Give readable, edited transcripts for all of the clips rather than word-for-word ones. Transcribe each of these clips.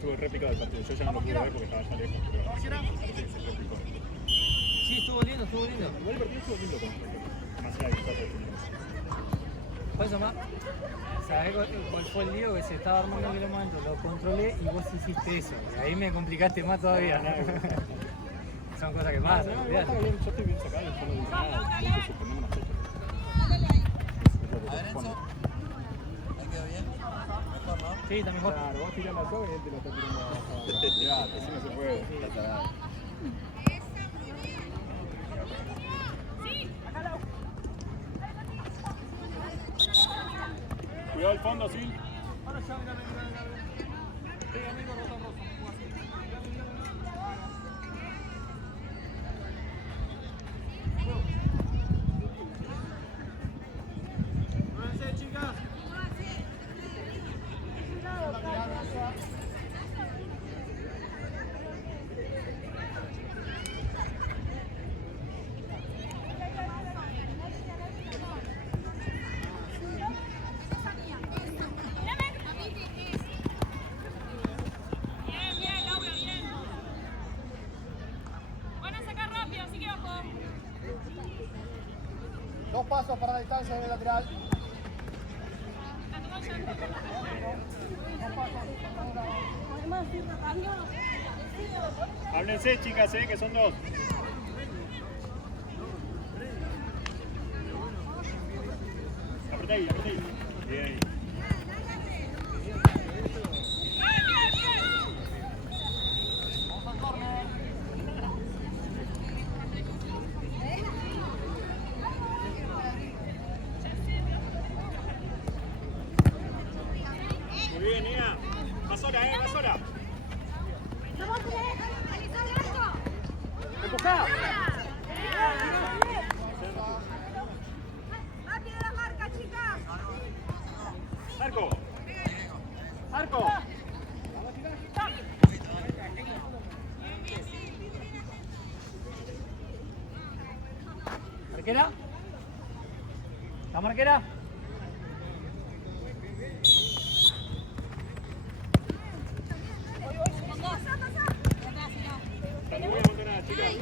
Estuvo replicado el partido. Yo ya no lo pude ver porque estaba ya lejos, pero parece que se replicó. Sí, estuvo lindo, estuvo lindo. Igual el partido estuvo lindo más allá del empate. Por eso más. ¿Sabés cuál fue el lío que se estaba armando en aquel momento? Lo controlé y vos hiciste eso. Y ahí me complicaste más todavía. Son cosas que pasan. Yo estoy bien sacado, yo no digo nada. Tengo que suspender una fecha. A ver, Enzo. ¿Ahí quedó bien? Mejor, ¿no? Sí, está mejor. Claro, vos tirás la soga y él te la está tirando abajo. Mirá, así no se puede. Cuidado el fondo, sí. Dos pasos para la distancia del lateral. Háblense, chicas, que son dos. Apretá ahí, apretá ahí. Bien. Muy bien, Nia. Más hora, más hora. ¡Empujá! ¡Rápido la marca, chicas! ¡Arco! ¡Arco! ¿Marquera? ¿La marquera? No voy a montar nada, chicas.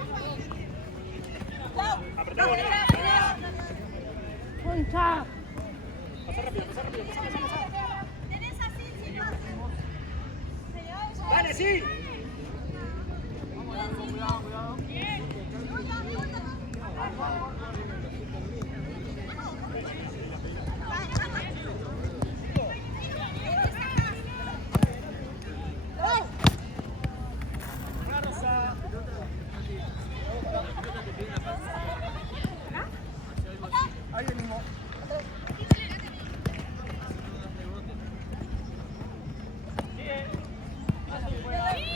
Apretá, ¡Concha! Pasa rápido, pasa rápido, pasa. Tenés así, sí, ¡Dale, sí! Ahí venimos.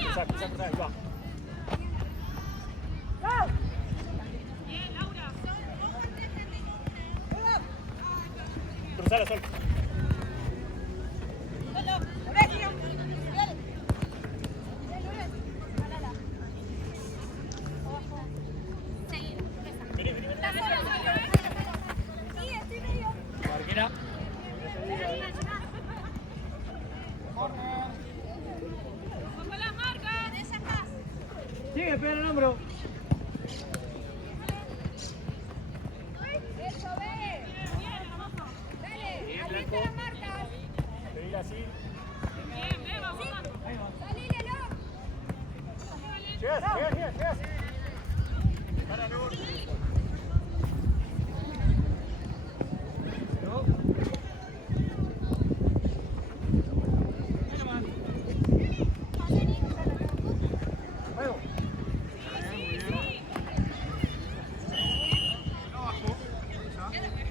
Cruzá, cruzá, cruzá, ahí va. Cruzala, Sol. Vení, vení, vení. Sí, estoy medio. ¿Marquera? Con las marcas. Esa estás. Sigue, pega el hombro. Eso, ve. Dale, alista las marcas. Pedila así. Salile, no. Llegas, llegas, llegas, llegas. Para, no.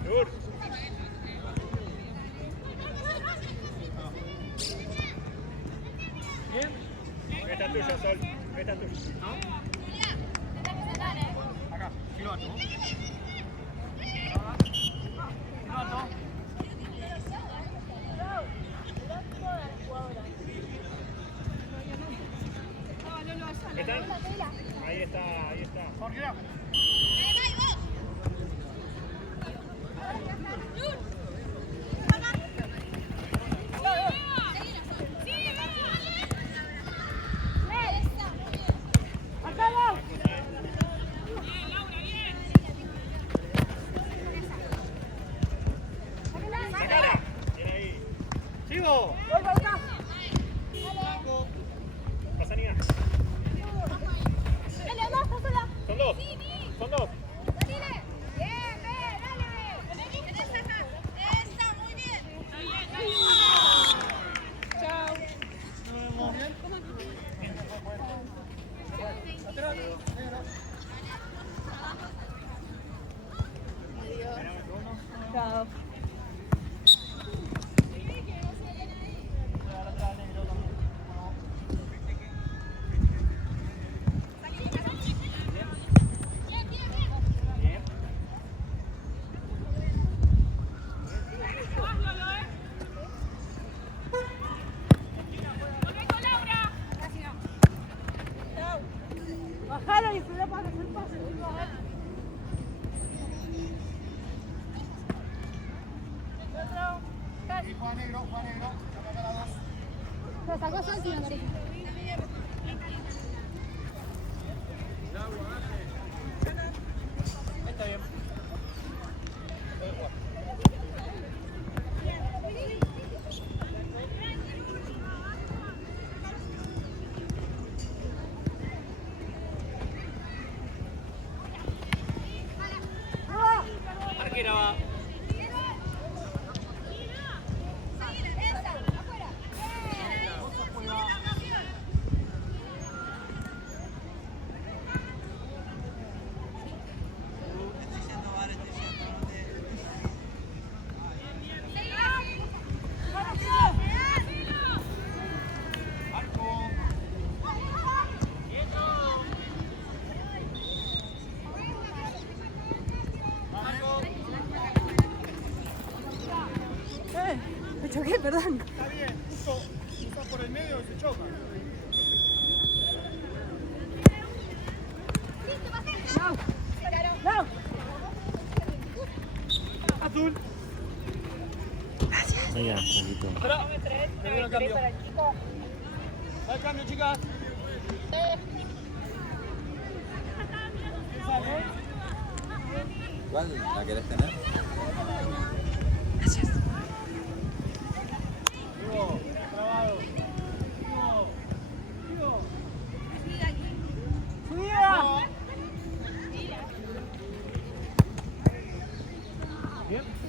Nur. Bien. Esta es tuya, Sol. Esta es tuya. Acá, Giloto. ¿Están? Ahí está, ahí está. Marquera. Chao. Bajala y se da para hacer pase. Y Juan Negro, la cámara 2. Lo sacó Santi, me parece. Está bien. Arquera va. Me choqué, perdón. Está bien, justo por el medio se choca. No. No. Azul. Venga, poquito. Espera. Primero el cambio. Va el cambio, chicas. ¿Cuál la querés tener?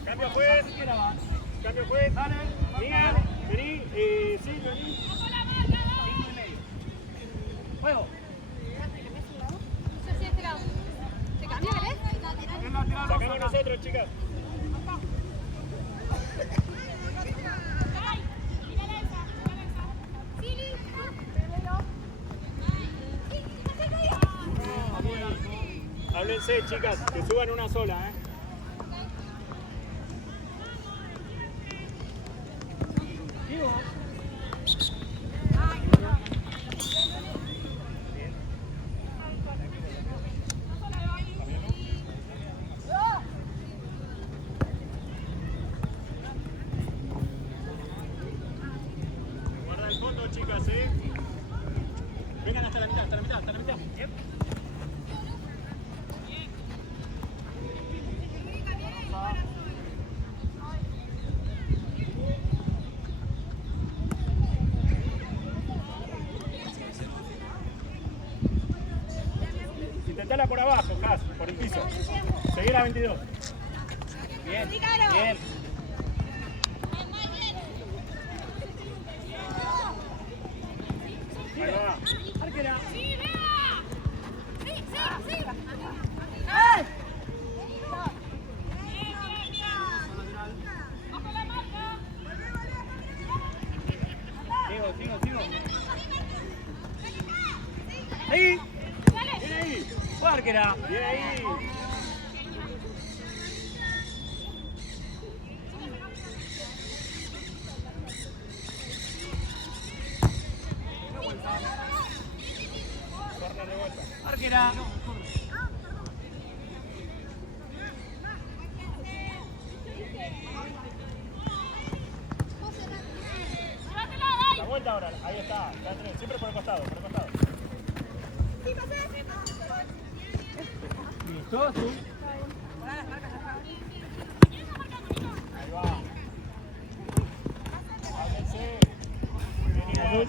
Cambio juez. Cambio juez. Miguel, vení. Sí, vení. Juego. ¿Te cambió, querés? Sacamos nosotros, chicas. Háblense, chicas, que suban una sola, ¿eh? Guarda el fondo, chicas, ¿eh? Vengan hasta la mitad, hasta la mitad, hasta la mitad. Intentala por abajo, Cas, por el piso. Seguir a 22. Bien, bien. Ahí va. Arquera. Sigo. Ahí. Bien ahí. Fue arquera. Bien ahí. Corner de vuelta. Arquera. La vuelta ahora. Ahí está. Siempre por el costado, por el costado. Listo, azul. Ahí va. Háblense. Bien igual.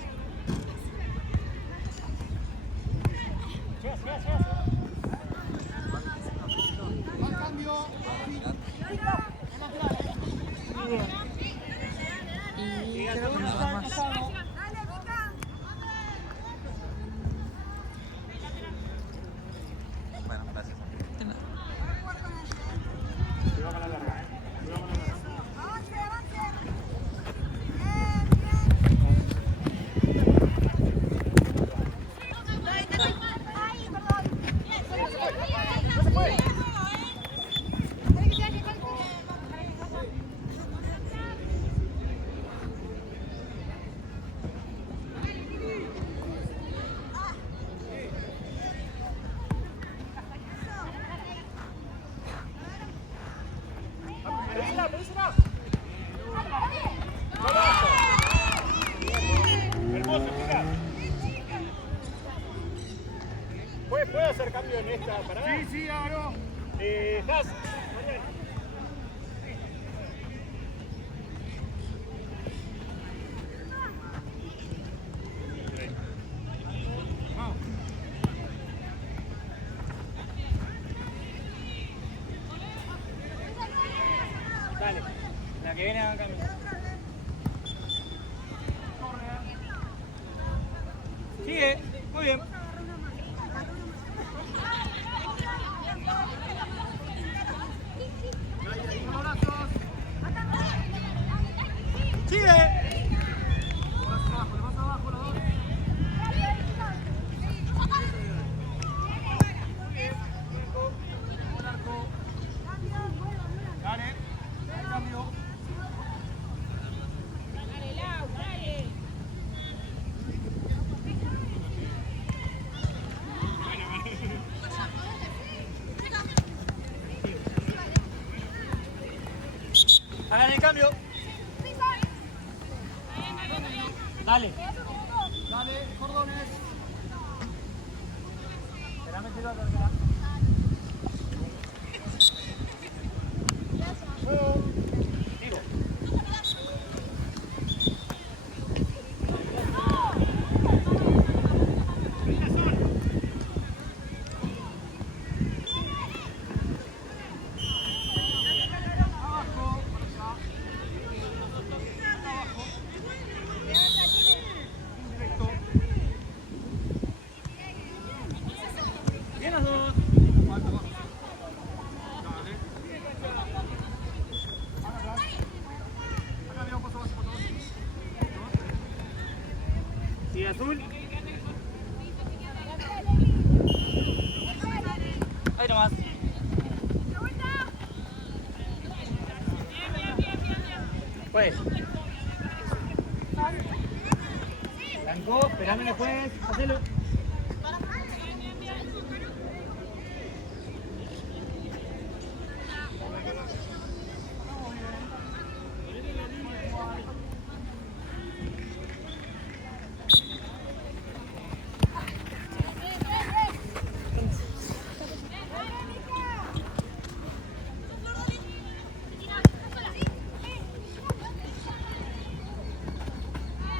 Va el cambio. Y creo que nada más. ¿Puedo hacer cambio en esta parada? Sí, ahora. Has. Dale, la que viene a caminar. Sigue, muy bien. Sigue. Hagan el cambio. Dale. Dale, cordones. Espérame, te lo voy a cargar. Tiro. Bien los dos. Sí, azul. Ahí nomás. Pues. Blanco, esperame después. Hacelo.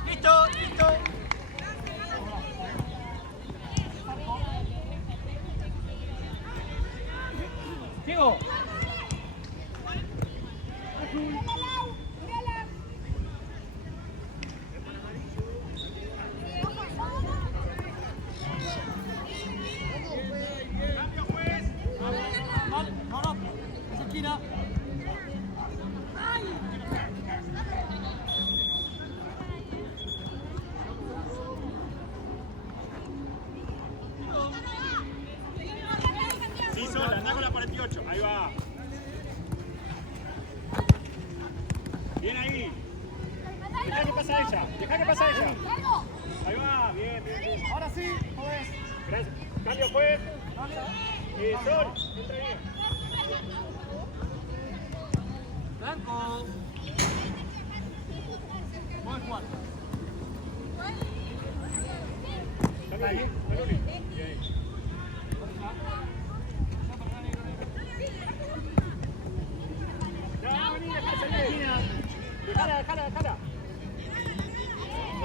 Listo, listo. Sigo. No, esa esquina. Sí, sola, anda con la 48. Ahí va. Bien ahí. Dejá que pasa ella. Dejá que pasa ella. Ahí va. Bien, bien, bien. Ahora sí, pues. Gracias. Cambio juez. Sol, entra bien. Blanco. Buen cuarto. Cambio ahí. Maluni. Bien. Ya, vení, dejá salir. Dejala.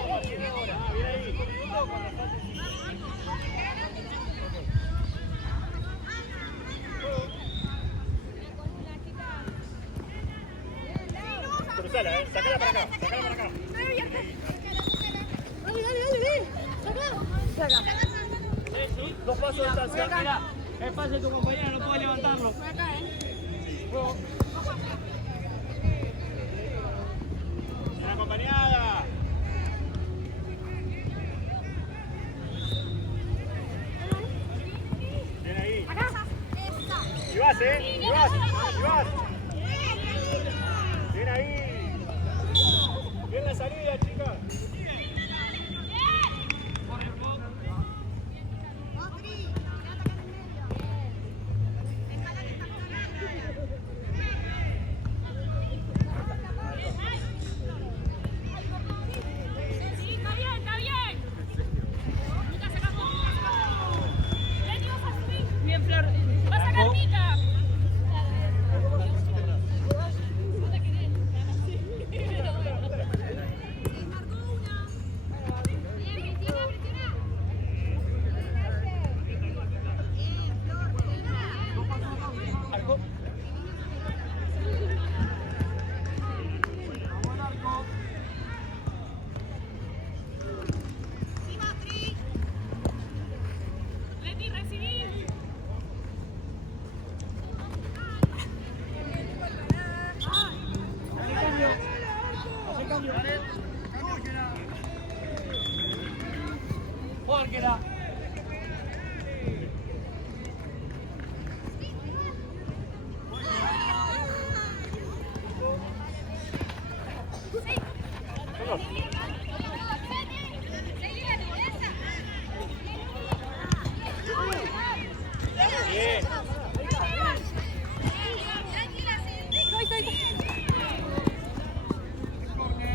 Ah, bien ahí. Cruzala, sacala para acá. Dos pasos de distancia. Mira, es fácil tu compañera, no puede levantarlo. Bien acompañada. Bien ahí. Y vas, y vas. Bien ahí. Bien la salida, chicas. Sí, está bien. Lucas, sacamos. Arquera. Bien.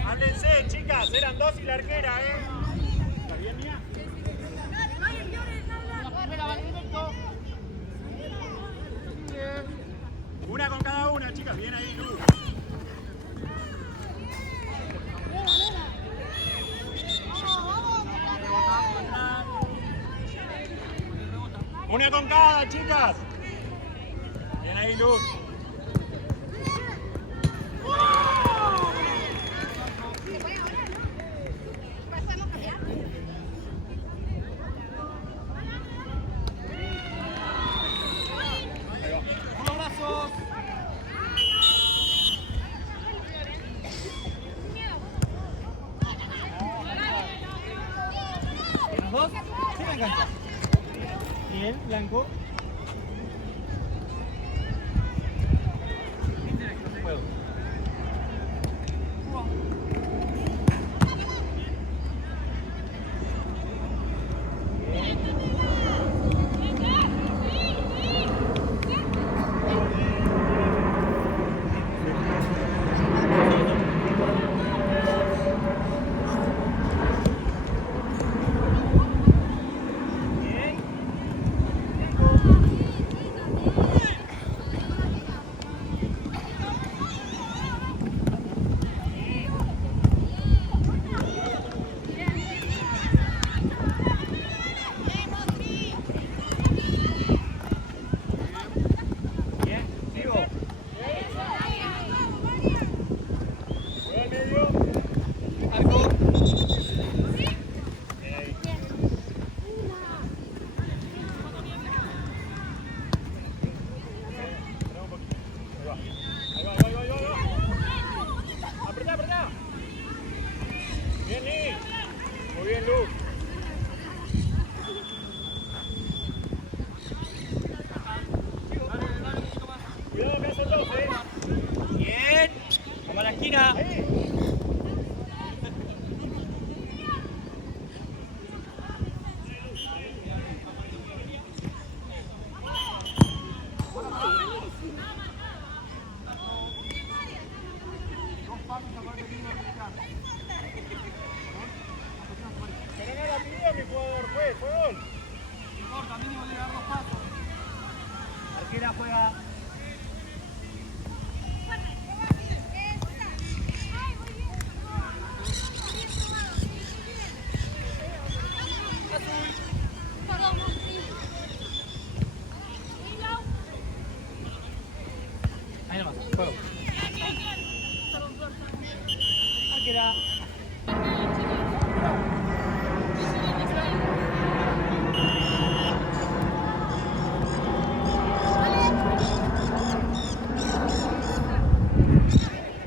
Háblense, chicas, eran dos y la arquera, ¿Está bien, Mía? Una con cada una, chicas, bien ahí, Lu. Una con cada, chicas. Bien ahí, Luz. Unos brazos. Los dos, sí me engancha. Bien, blanco. Juego. Bien, sigo. Voy al medio. Arco. Bien ahí. Espera un poquito. Ahí va. Apretá, apretá. Bien, Ni. Muy bien, Luz. Cuidado que hacen dos, Bien. Vamos a la esquina. Ahí. Pero no la pidió mi jugador, fue gol. Arquera juega. Ahí nomás, juego. Arquera.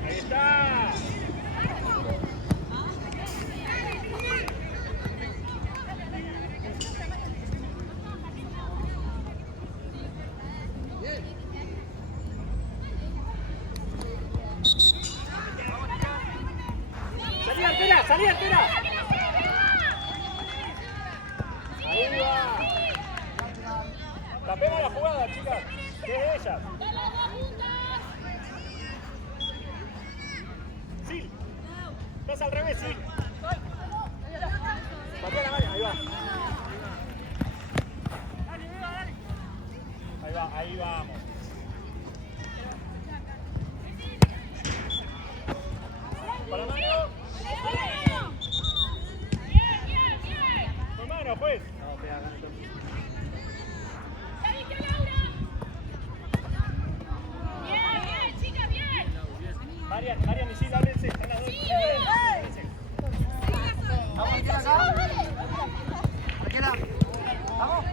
Ahí está. Salí, Arquera, salí, Arquera. Ahí va. Tapemos la jugada, chicas. ¿Qué es de ellas? Sí. Estás al revés, sí. Patea la mano, ahí va. Ahí va, ahí vamos. Para la mano. Con mano, pues. Marian y Gil, háblense. Están las dos. Háblense. Vamos, arquera acá. Arquera. Vamos.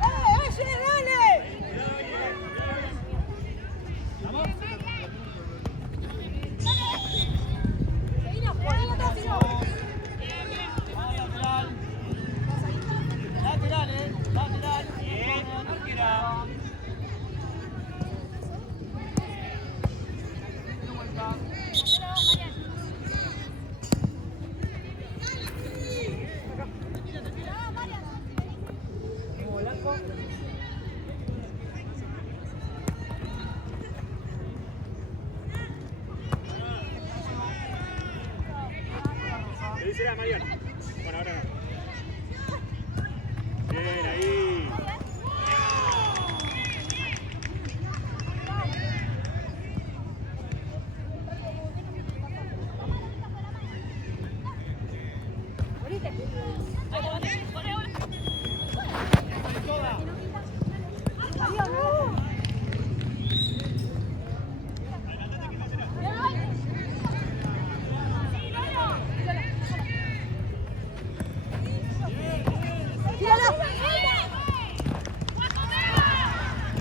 Vamos.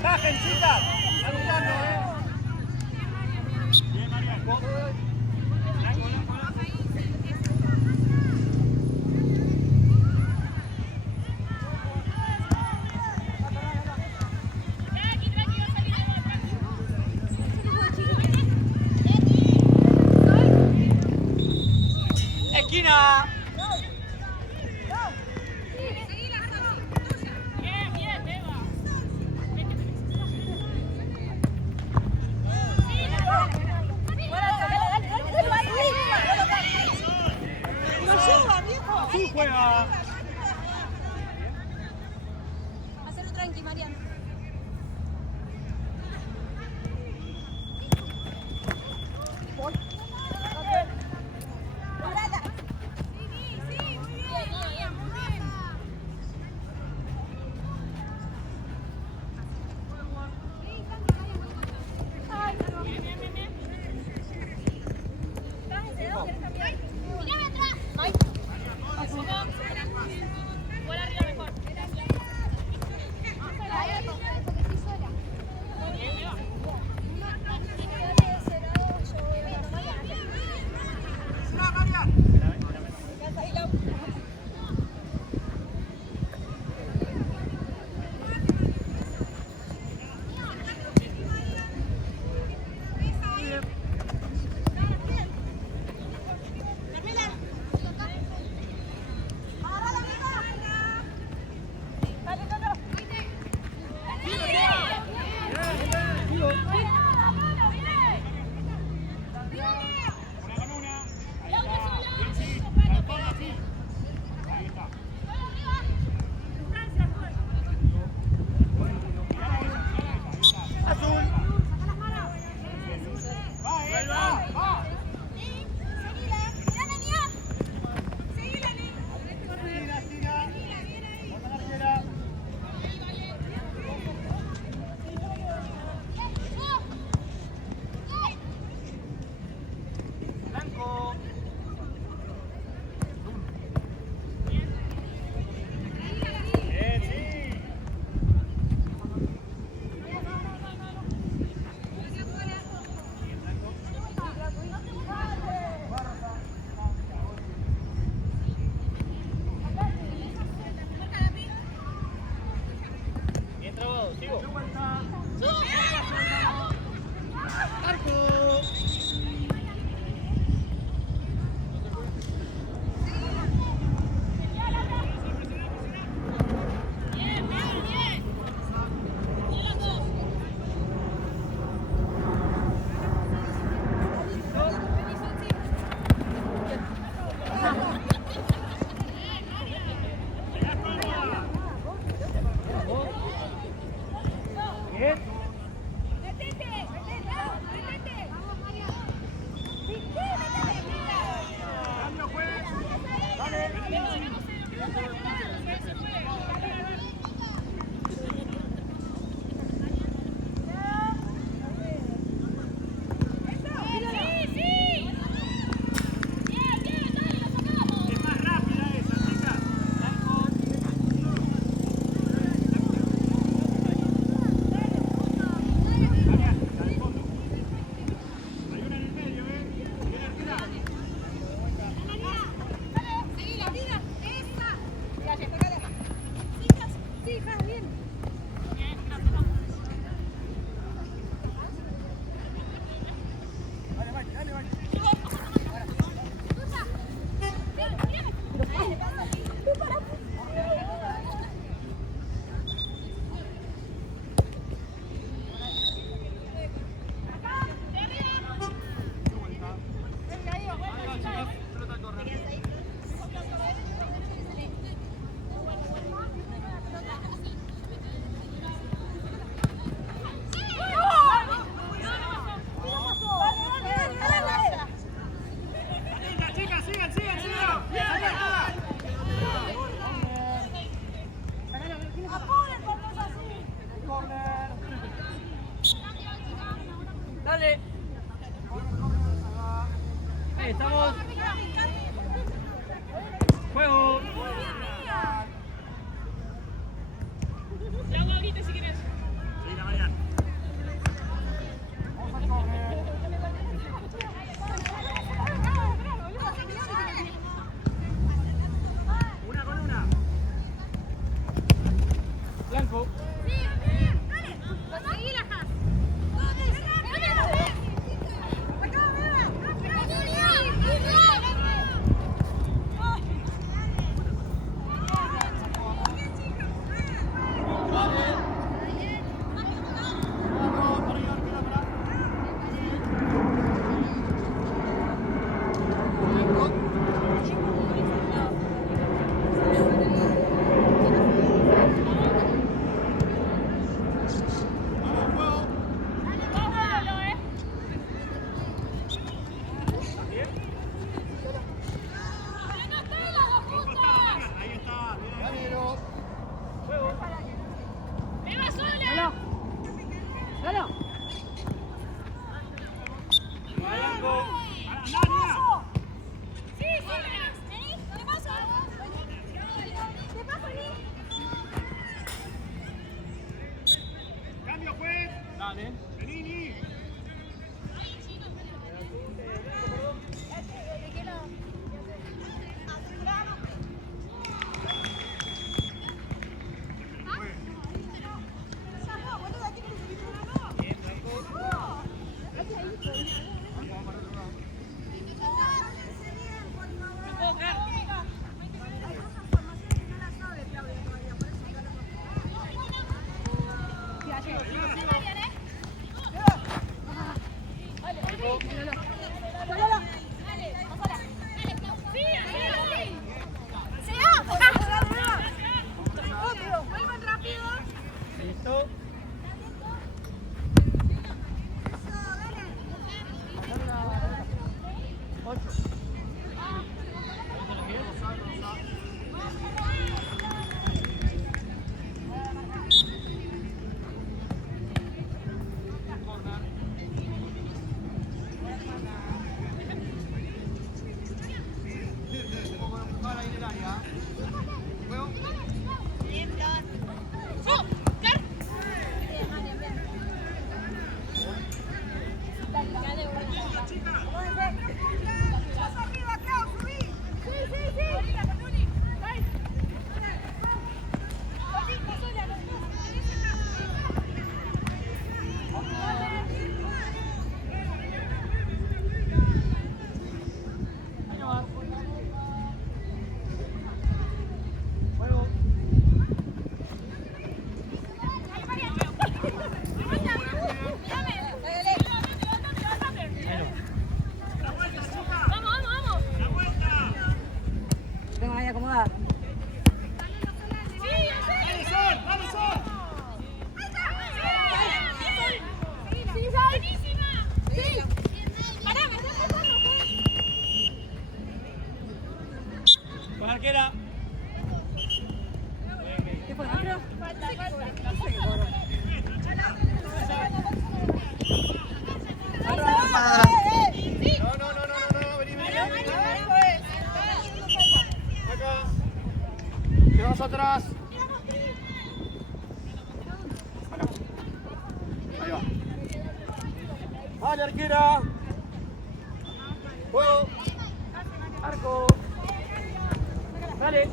¡Bajen, chicas! ¡Están mirando, Bien, Marian. ¡Esquina! ¡Sí, juega! Hacerlo tranqui, Mariano. Una con una. Ahí está. Bien, sí. Balcón así. Ahí está. Azul. Va, va. Estira, estira. Bota la arquera. Blanco. Bien, sí. Bien trabado, sigo. Arco. Bien. Cambio, juez. Dale. Es más rápida esa, chicas. Blanco. Marian, está de fondo. Hay una en el medio, Viene al final. No, vení. Acá. Quedamos atrás. Ahí va. Vale, arquera. Juego. Arco. Dale.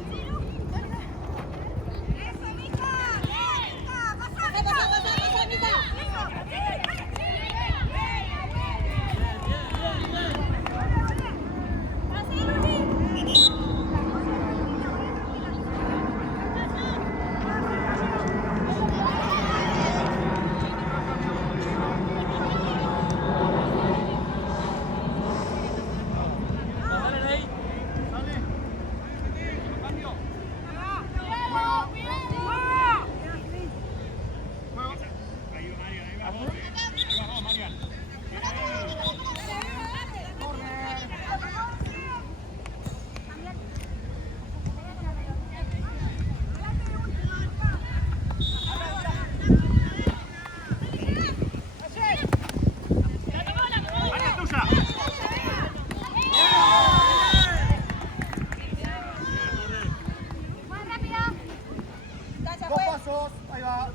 Ahí va.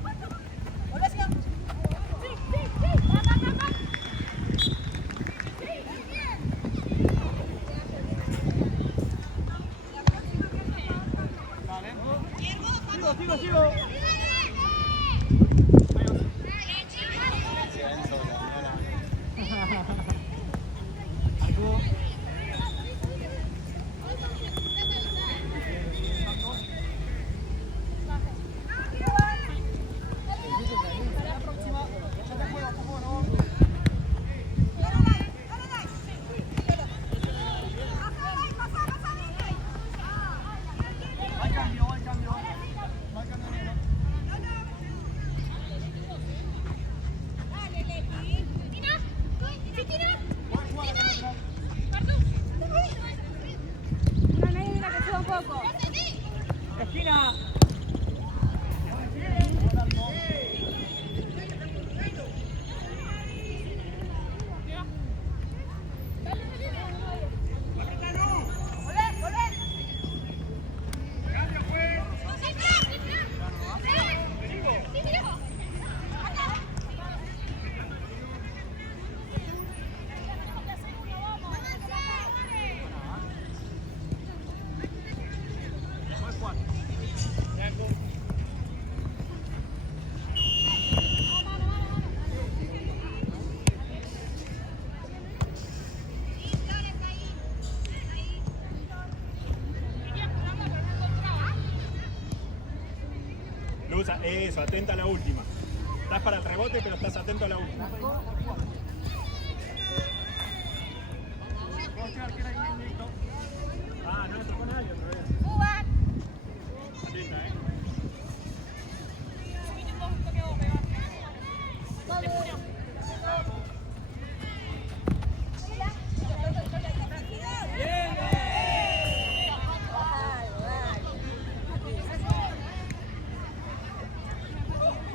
Sigo. Esquina. Luz, eso, atenta a la última. Estás para el rebote, pero estás atento a la última. Ah, no le tocó nadie otra vez. Atenta,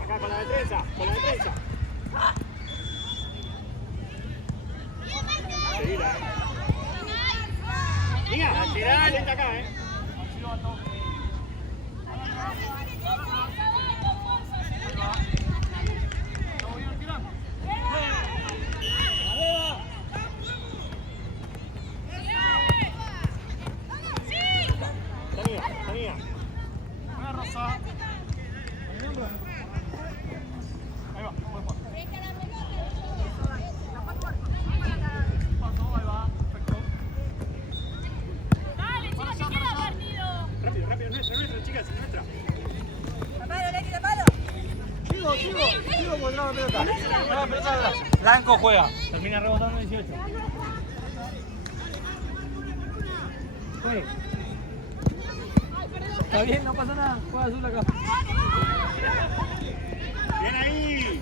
Acá con la derecha, Seguila, Mira, tirá lenta acá, Tenía. Rosa. Ahí va, buen juego. Ahí va, perfecto. Dale, chicos, que queda partido. Rápido, nuestra, chicas, nuestra. Sigo por la pelota. No, pelota. Blanco juega. Termina rebotando 18. Juegue. Está bien, no pasa nada. Juega azul acá. Bien ahí.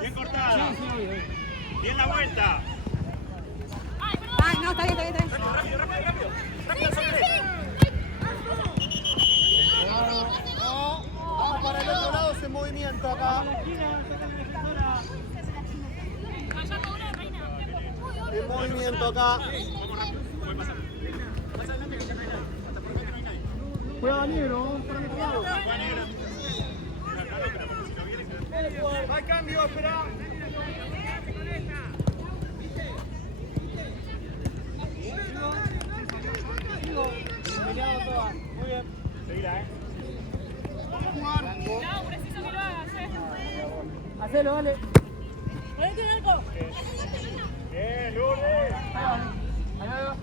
Bien cortada. Sí. Bien la vuelta. Ay, no, está bien. Rápido. Rápido, Sí. No, vamos para el otro lado. en movimiento acá. En movimiento acá. Juega negro, cuidado. Hay cambio, espera. Muy bien. Seguila, No, preciso que lo hagas, Hacelo, dale. Ponete algo. Bien, Lourdes. Ahí va.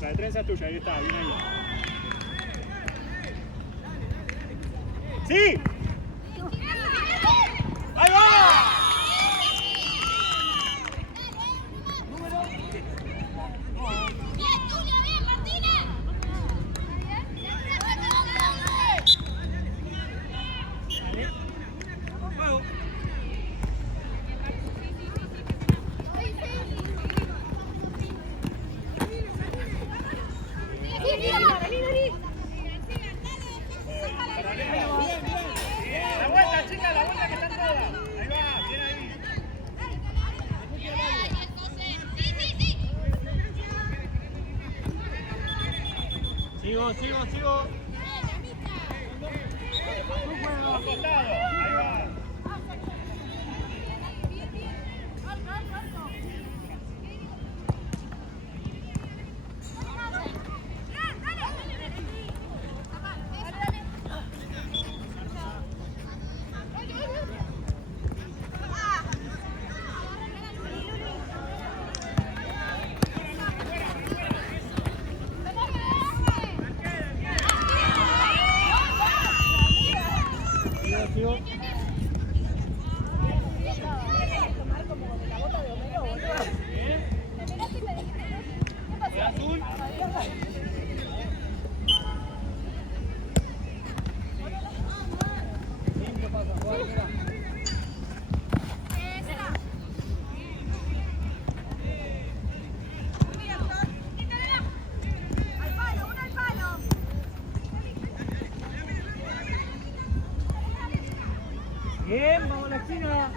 La de trenza es tuya, ahí está, bien ahí. ¡Sí! ¡Ahí va! La vuelta, chicas, la vuelta que están todas. Ahí va, bien ahí. Sigo. Al costado, ahí va. Bien, vamos a la esquina.